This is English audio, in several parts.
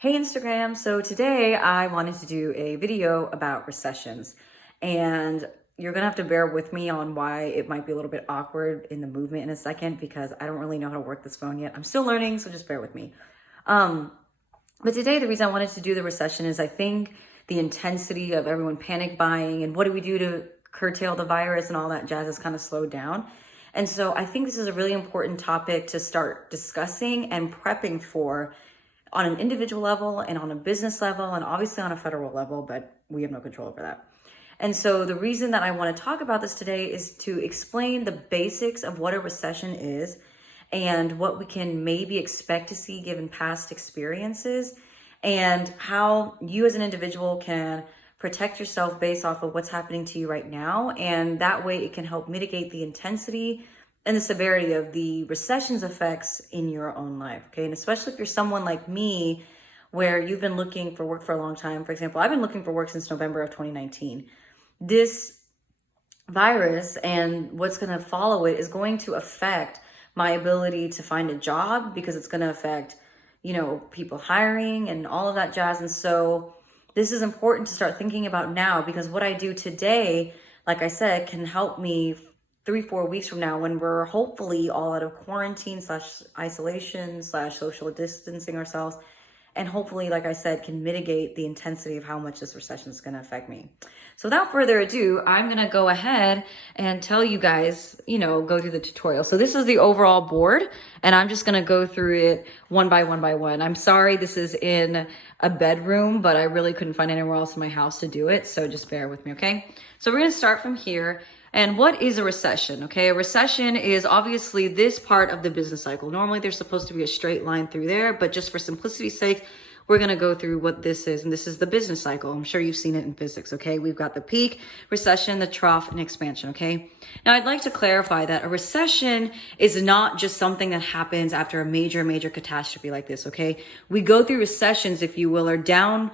Hey Instagram, so today I wanted to do a video about recessions, and you're gonna have to bear with me on why it might be a little bit awkward in the movement in a second because I don't really know how to work this phone yet. I'm still learning, so just bear with me. Um, but today the reason I wanted to do the recession is I think the intensity of everyone panic buying and what do we do to curtail the virus and all that jazz has kind of slowed down. And so I think this is a really important topic to start discussing and prepping for on an individual level and on a business level and obviously on a federal level, but we have no control over that. And so the reason that I want to talk about this today is to explain the basics of what a recession is and what we can maybe expect to see given past experiences and how you as an individual can protect yourself based off of what's happening to you right now. And that way it can help mitigate the intensity and the severity of the recession's effects in your own life. Okay. And especially if you're someone like me, where you've been looking for work for a long time. For example, I've been looking for work since November of 2019. This virus and what's going to follow it is going to affect my ability to find a job because it's going to affect, people hiring and all of that jazz. And so this is important to start thinking about now because what I do today, like I said, can help me 3-4 weeks from now when we're hopefully all out of quarantine / isolation / social distancing ourselves. And hopefully, like I said, can mitigate the intensity of how much this recession is going to affect me. So without further ado, I'm going to go ahead and tell you guys, go through the tutorial. So this is the overall board, and I'm just going to go through it one by one. I'm sorry this is in a bedroom, but I really couldn't find anywhere else in my house to do it. So just bear with me, okay? So we're going to start from here. And what is a recession? Okay, a recession is obviously this part of the business cycle. Normally there's supposed to be a straight line through there, but just for simplicity's sake, we're going to go through what this is. And this is the business cycle. I'm sure you've seen it in physics. Okay, we've got the peak, recession, the trough, and expansion. Okay, now I'd like to clarify that a recession is not just something that happens after a major catastrophe like this. Okay, we go through recessions, if you will, or down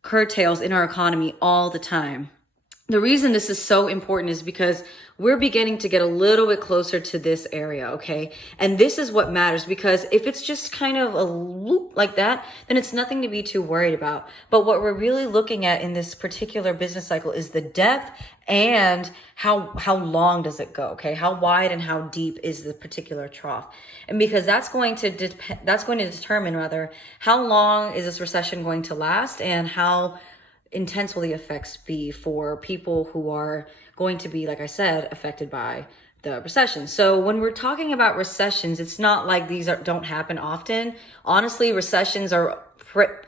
curtails in our economy all the time. The reason this is so important is because we're beginning to get a little bit closer to this area, okay? And this is what matters because if it's just kind of a loop like that, then it's nothing to be too worried about. But what we're really looking at in this particular business cycle is the depth and how long does it go, okay? How wide and how deep is the particular trough? And because that's going to determine rather how long is this recession going to last and how intense will the effects be for people who are going to be, like I said, affected by the recession. So when we're talking about recessions, it's not like these don't happen often. Honestly, recessions are,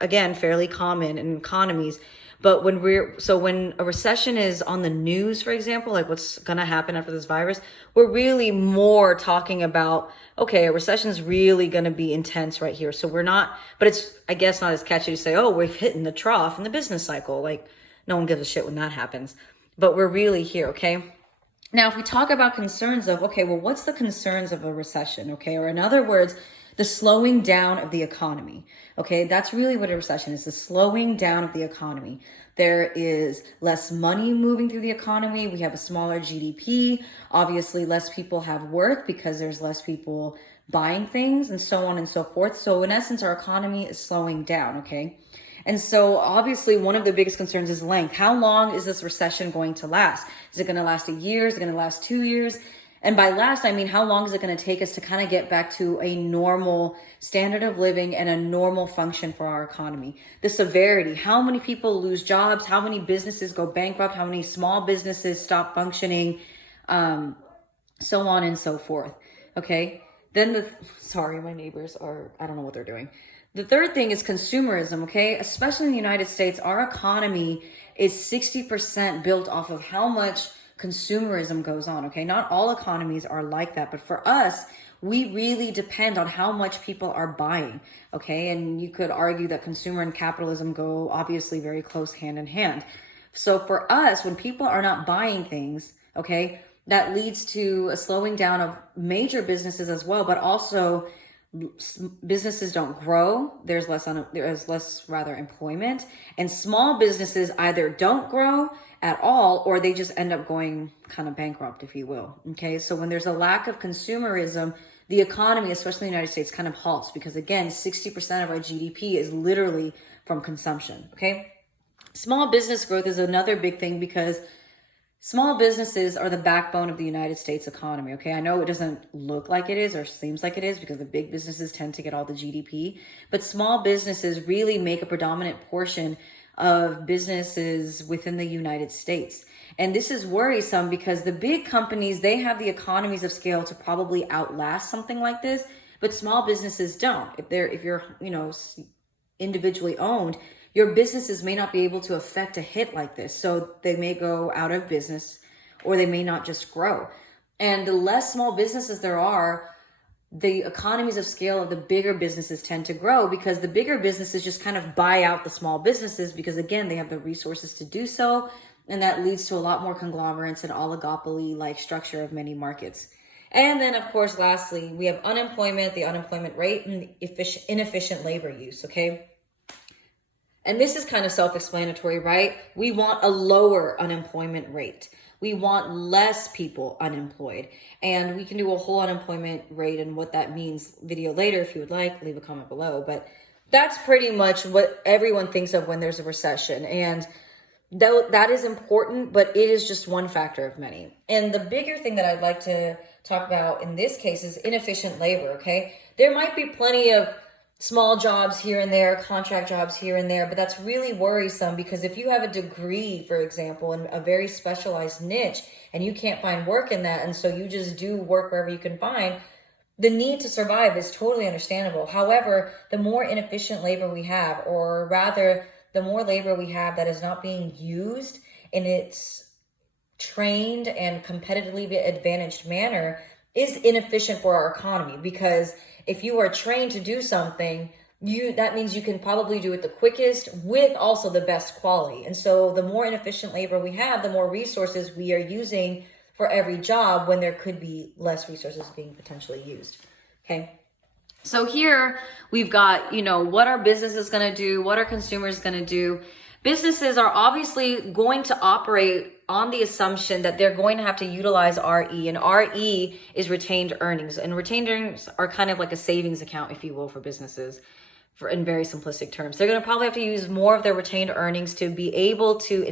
again, fairly common in economies. But when a recession is on the news, for example, like what's going to happen after this virus, we're really more talking about, okay, a recession is really going to be intense right here. So we're not, but it's, I guess, not as catchy to say, oh, we're hitting the trough in the business cycle. Like no one gives a shit when that happens, but we're really here. Okay. Now, if we talk about concerns of, okay, well, what's the concerns of a recession? Okay. Or in other words, the slowing down of the economy. Okay, that's really what a recession is, the slowing down of the economy. There is less money moving through the economy. We have a smaller GDP. Obviously, less people have work because there's less people buying things and so on and so forth. So in essence, our economy is slowing down, okay? And so obviously one of the biggest concerns is length. How long is this recession going to last? Is it going to last a year? Is it going to last 2 years? And by last, I mean, how long is it going to take us to kind of get back to a normal standard of living and a normal function for our economy? The severity, how many people lose jobs? How many businesses go bankrupt? How many small businesses stop functioning? So on and so forth. Okay. Then sorry, my neighbors I don't know what they're doing. The third thing is consumerism, okay? Especially in the United States, our economy is 60% built off of how much consumerism goes on, okay? Not all economies are like that, but for us, we really depend on how much people are buying, okay? And you could argue that consumer and capitalism go obviously very close hand in hand. So for us, when people are not buying things, okay, that leads to a slowing down of major businesses as well, but also businesses don't grow. There's less employment, and small businesses either don't grow at all or they just end up going kind of bankrupt, if you will. Okay, so when there's a lack of consumerism, the economy, especially in the United States, kind of halts because, again, 60% of our GDP is literally from consumption, okay? Small business growth is another big thing because small businesses are the backbone of the United States economy, okay? I know it doesn't look like it is or seems like it is because the big businesses tend to get all the GDP, but small businesses really make a predominant portion of businesses within the United States. And this is worrisome because the big companies, they have the economies of scale to probably outlast something like this, but small businesses don't. If you're, individually owned, your businesses may not be able to affect a hit like this. So they may go out of business or they may not just grow. And the less small businesses there are, the economies of scale of the bigger businesses tend to grow because the bigger businesses just kind of buy out the small businesses because, again, they have the resources to do so. And that leads to a lot more conglomerates and oligopoly-like structure of many markets. And then, of course, lastly, we have unemployment, the unemployment rate, and inefficient labor use, okay? And this is kind of self-explanatory, right? We want a lower unemployment rate. We want less people unemployed. And we can do a whole unemployment rate and what that means video later if you would like. Leave a comment below. But that's pretty much what everyone thinks of when there's a recession. And though that is important, but it is just one factor of many. And the bigger thing that I'd like to talk about in this case is inefficient labor, okay? There might be plenty of small jobs here and there, contract jobs here and there, but that's really worrisome because if you have a degree, for example, in a very specialized niche and you can't find work in that, and so you just do work wherever you can find, the need to survive is totally understandable. However, the more inefficient labor we have, or rather the more labor we have that is not being used in its trained and competitively advantaged manner, is inefficient for our economy because if you are trained to do something, that means you can probably do it the quickest with also the best quality. And so the more inefficient labor we have, the more resources we are using for every job when there could be less resources being potentially used. Okay. So here we've got, what our business is going to do, what our consumers going to do. Businesses are obviously going to operate on the assumption that they're going to have to utilize RE, and RE is retained earnings. And retained earnings are kind of like a savings account, if you will, for businesses, in very simplistic terms. They're going to probably have to use more of their retained earnings to be able to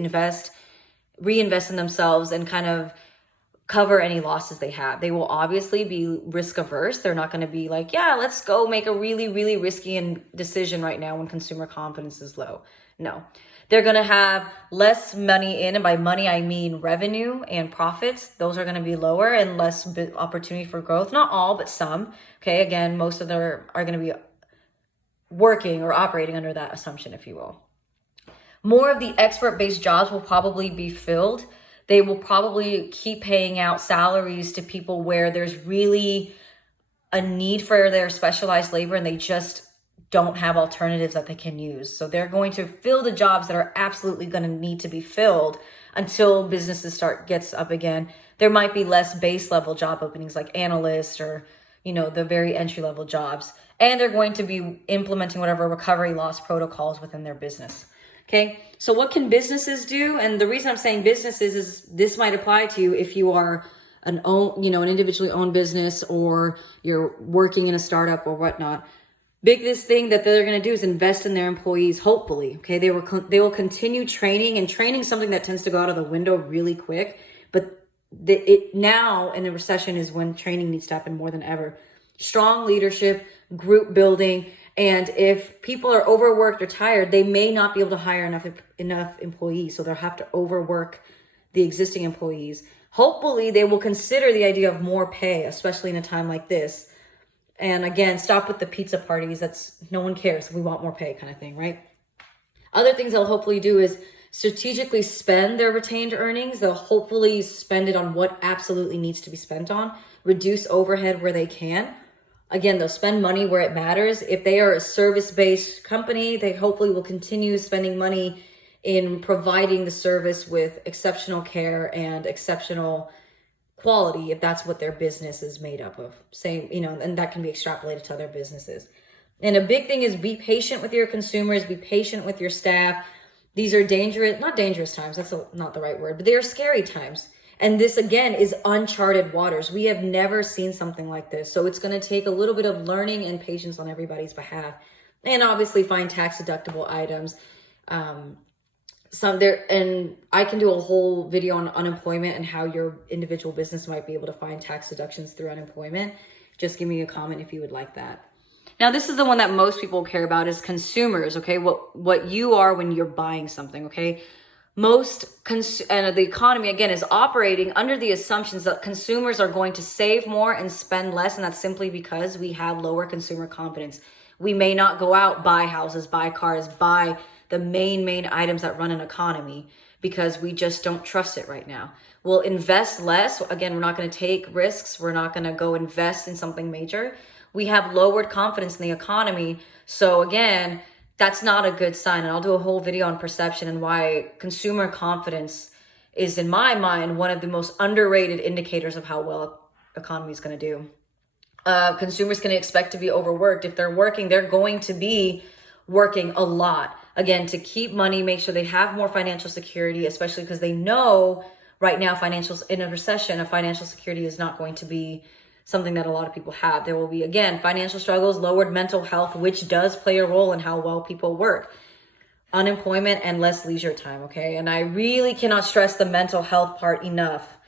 reinvest in themselves and kind of cover any losses they have. They will obviously be risk averse. They're not going to be like, yeah, let's go make a really, really risky decision right now when consumer confidence is low. No. They're going to have less money in, and by money, I mean revenue and profits. Those are going to be lower and less opportunity for growth. Not all, but some. Okay, again, most of them are going to be working or operating under that assumption, if you will. More of the expert-based jobs will probably be filled. They will probably keep paying out salaries to people where there's really a need for their specialized labor and they just don't have alternatives that they can use. So they're going to fill the jobs that are absolutely going to need to be filled until businesses gets up again. There might be less base level job openings like analysts or, the very entry level jobs. And they're going to be implementing whatever recovery loss protocols within their business. Okay. So what can businesses do? And the reason I'm saying businesses is this might apply to you if you are an individually owned business or you're working in a startup or whatnot. Biggest thing that they're going to do is invest in their employees, hopefully. Okay, they will continue training, and training is something that tends to go out of the window really quick. But now in a recession is when training needs to happen more than ever. Strong leadership, group building, and if people are overworked or tired, they may not be able to hire enough employees, so they'll have to overwork the existing employees. Hopefully, they will consider the idea of more pay, especially in a time like this. And again, stop with the pizza parties. No one cares. We want more pay kind of thing, right? Other things they'll hopefully do is strategically spend their retained earnings. They'll hopefully spend it on what absolutely needs to be spent on, reduce overhead where they can. Again, they'll spend money where it matters. If they are a service-based company, they hopefully will continue spending money in providing the service with exceptional care and exceptional quality, if that's what their business is made up of. And that can be extrapolated to other businesses. And a big thing is be patient with your consumers, be patient with your staff. These are not dangerous times, that's not the right word, but they are scary times. And this, again, is uncharted waters. We have never seen something like this. So it's going to take a little bit of learning and patience on everybody's behalf. And obviously find tax deductible items. And I can do a whole video on unemployment and how your individual business might be able to find tax deductions through unemployment. Just give me a comment if you would like that. Now, this is the one that most people care about, is consumers, okay? What you are when you're buying something, okay? And the economy, again, is operating under the assumptions that consumers are going to save more and spend less, and that's simply because we have lower consumer confidence. We may not go out, buy houses, buy cars, buy the main items that run an economy because we just don't trust it right now. We'll invest less. Again, we're not going to take risks. We're not going to go invest in something major. We have lowered confidence in the economy. So again, that's not a good sign. And I'll do a whole video on perception and why consumer confidence is, in my mind, one of the most underrated indicators of how well economy is going to do. Consumers can expect to be overworked. If they're working, they're going to be working a lot. Again, to keep money, make sure they have more financial security, especially because they know right now in a recession, financial security is not going to be something that a lot of people have. There will be, again, financial struggles, lowered mental health, which does play a role in how well people work, unemployment, and less leisure time, okay? And I really cannot stress the mental health part enough.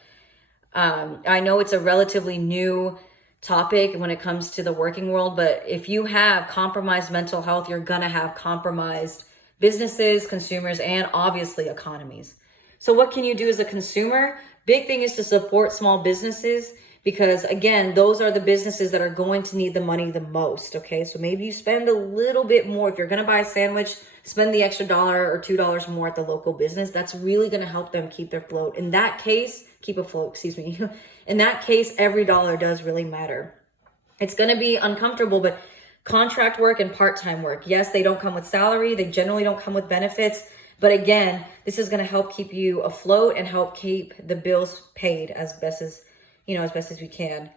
I know it's a relatively new topic when it comes to the working world, but if you have compromised mental health, you're gonna have compromised businesses, consumers, and obviously economies. So what can you do as a consumer? Big thing is to support small businesses, because again, those are the businesses that are going to need the money the most, okay? So maybe you spend a little bit more. If you're gonna buy a sandwich, spend the extra $1 or $2 more at the local business. That's really gonna help them keep their float. In that case, keep afloat, excuse me. In that case, every dollar does really matter. It's gonna be uncomfortable, but contract work and part-time work, yes, they don't come with salary. They generally don't come with benefits. But again, this is gonna help keep you afloat and help keep the bills paid as best as we can.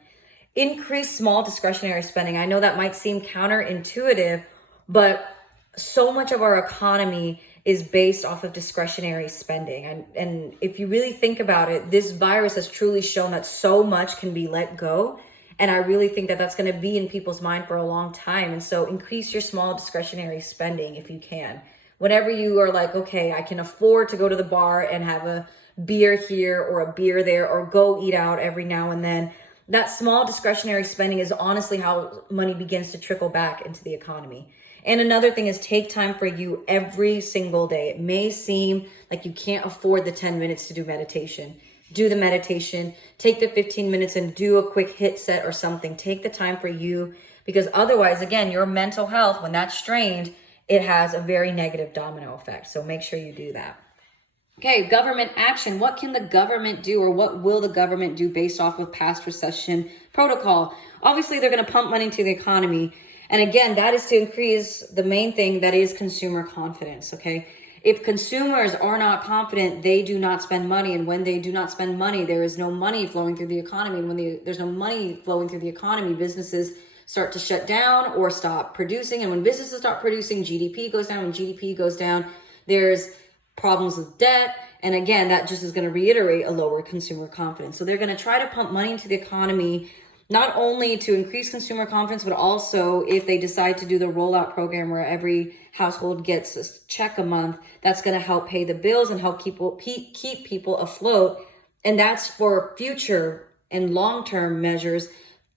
Increase small discretionary spending. I know that might seem counterintuitive, but so much of our economy is based off of discretionary spending. And if you really think about it, this virus has truly shown that so much can be let go. And I really think that that's going to be in people's mind for a long time. And so increase your small discretionary spending if you can. Whenever you are like, okay, I can afford to go to the bar and have a beer here or a beer there, or go eat out every now and then. That small discretionary spending is honestly how money begins to trickle back into the economy. And another thing is take time for you every single day. It may seem like you can't afford the 10 minutes to do meditation. Do the meditation, take the 15 minutes and do a quick hit set or something. Take the time for you, because otherwise, again, your mental health, when that's strained, it has a very negative domino effect. So make sure you do that. Okay, government action. What can the government do, or what will the government do based off of past recession protocol? Obviously, they're going to pump money into the economy. And again, that is to increase the main thing, that is consumer confidence, okay? If consumers are not confident, they do not spend money. And when they do not spend money, there is no money flowing through the economy. And when there's no money flowing through the economy, businesses start to shut down or stop producing. And when businesses stop producing, GDP goes down. When GDP goes down, there's problems with debt. And again, that just is going to reiterate a lower consumer confidence. So they're going to try to pump money into the economy, not only to increase consumer confidence, but also if they decide to do the rollout program where every household gets a check a month, that's going to help pay the bills and help keep people afloat. And that's for future and long-term measures.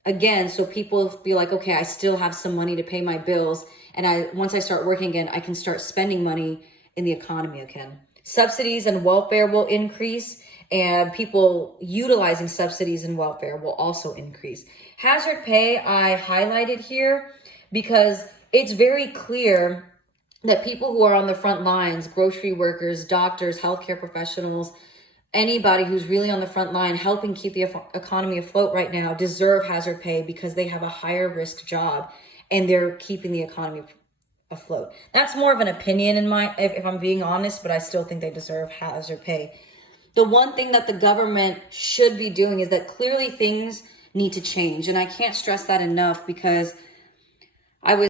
Again, so people feel like, okay, I still have some money to pay my bills. And once I start working again, I can start spending money in the economy again. Subsidies and welfare will increase, and people utilizing subsidies and welfare will also increase. Hazard pay I highlighted here because it's very clear that people who are on the front lines, grocery workers, doctors, healthcare professionals, anybody who's really on the front line helping keep the economy afloat right now deserve hazard pay because they have a higher risk job and they're keeping the economy afloat. That's more of an opinion if I'm being honest, but I still think they deserve hazard pay. The one thing that the government should be doing is that clearly things need to change. And I can't stress that enough, because I was